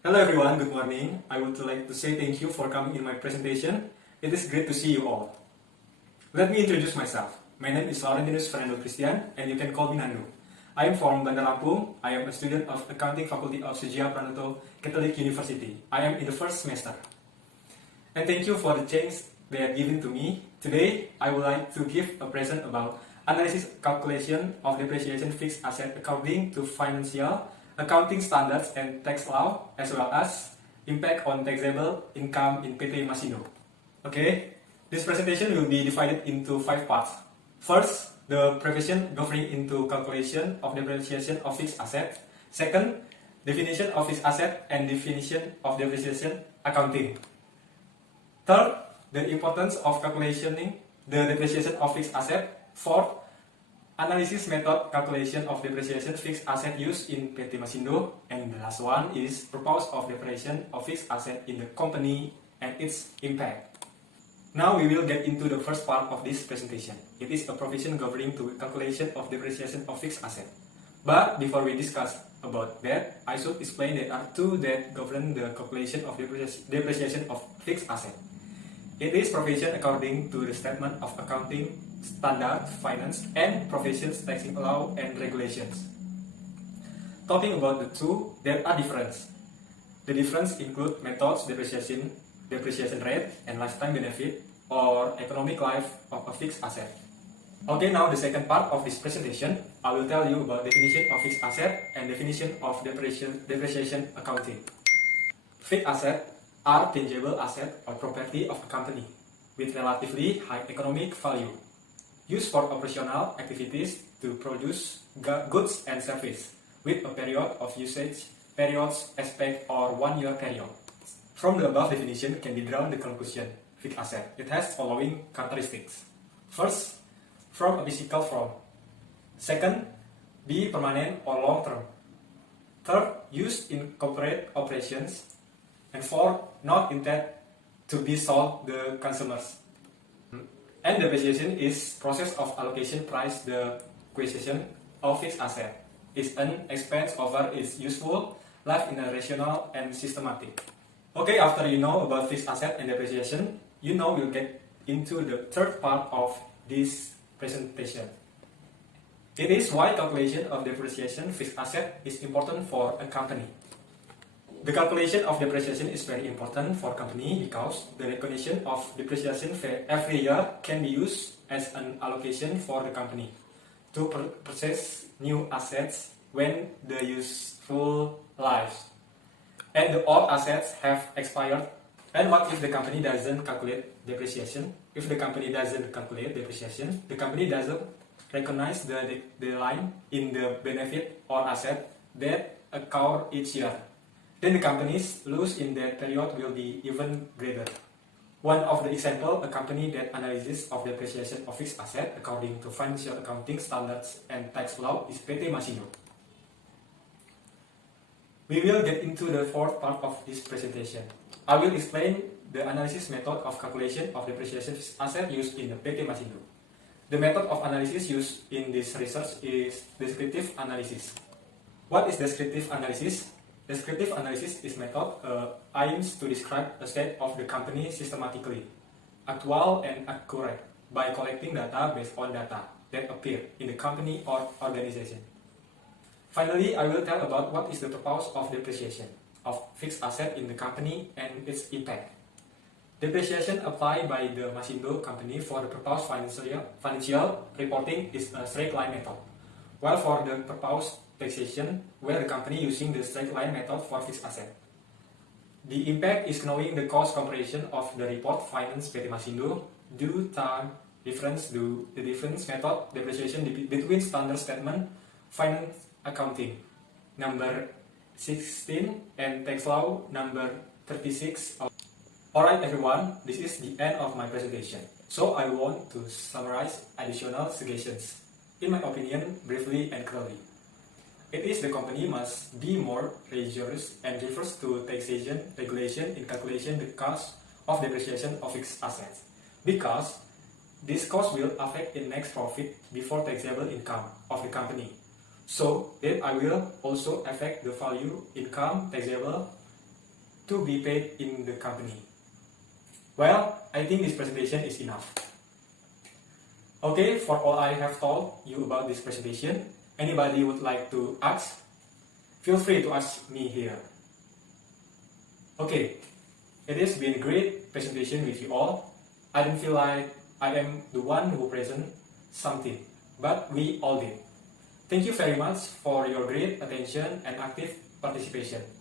Hello everyone, good morning. I would like to say thank you for coming in my presentation. It is great to see you all. Let me introduce myself. My name is Laurentinus Fernando and you can call me Nando. I am from Bandar Lampung. I am a student of Accounting Faculty of Sujiya Pranoto Catholic University. I am in the first semester. And thank you for the chance they are given to me. Today, I would like to give a present about analysis calculation of depreciation fixed asset according to financial accounting standards and tax law, as well as impact on taxable income in PT Masindo. Okay, this presentation will be divided into 5 parts. First, the provision governing into calculation of depreciation of fixed asset. Second, definition of fixed asset and definition of depreciation accounting. Third, the importance of calculating the depreciation of fixed asset. Fourth, analysis method calculation of depreciation fixed asset used in PT Masindo. And the last one is purpose of depreciation of fixed asset in the company and its impact. Now we will get into the first part of this presentation. It is a provision governing to calculation of depreciation of fixed asset. But before we discuss about that, I should explain there are two that govern the calculation of depreciation of fixed asset. It is provision according to the statement of accounting, standard, finance, and provisions taxing law and regulations. Talking about the two, there are differences. The difference include methods, depreciation rate, and lifetime benefit or economic life of a fixed asset. Okay, now the second part of this presentation, I will tell you about definition of fixed asset and definition of depreciation accounting. Fixed asset are tangible asset or property of a company with relatively high economic value, used for operational activities to produce goods and service, with a period of usage periods aspect or 1 year period. From the above definition can be drawn the conclusion, fixed asset. It has following characteristics. First, from a physical form. Second, be permanent or long term. Third, used in corporate operations. And fourth, not intended to be sold to consumers. And depreciation is process of allocation price the acquisition of fixed asset. It's an expense over its useful life in a rational and systematic. Okay, after you know about fixed asset and depreciation, you know we'll get into the third part of this presentation. It is why calculation of depreciation fixed asset is important for a company. The calculation of depreciation is very important for a company because the recognition of depreciation every year can be used as an allocation for the company to purchase new assets when the useful lives and the old assets have expired. And what if the company doesn't calculate depreciation? If the company doesn't calculate depreciation, the company doesn't recognize the line in the benefit or asset that occur each year. Then the company's loss in that period will be even greater. One of the example, a company that analysis of depreciation of fixed asset according to financial accounting standards and tax law is PT Masindo. We will get into the fourth part of this presentation. I will explain the analysis method of calculation of depreciation fixed asset used in the PT Masindo. The method of analysis used in this research is descriptive analysis. What is descriptive analysis? Descriptive analysis is method aims to describe a state of the company systematically, actual and accurate, by collecting data based on data that appear in the company or organization. Finally, I will tell about what is the purpose of depreciation of fixed asset in the company and its impact. Depreciation applied by the Masindo company for the purpose financial reporting is a straight line method, while for the purpose taxation, where the company using the straight line method for fixed asset. The impact is knowing the cost comparison of the report finance PT Masindo due time difference to the difference method depreciation between standard statement finance accounting number 16 and tax law number 36. Alright everyone, this is the end of my presentation. So I want to summarize additional suggestions. In my opinion, briefly and clearly. It is the company must be more rigorous and refers to taxation regulation in calculation the cost of depreciation of fixed assets, because this cost will affect the next profit before taxable income of the company. So that I will also affect the value income taxable to be paid in the company. Well, I think this presentation is enough. Okay, for all I have told you about this presentation, anybody would like to ask? Feel free to ask me here. Okay, it has been a great presentation with you all. I don't feel like I am the one who present something, but we all did. Thank you very much for your great attention and active participation.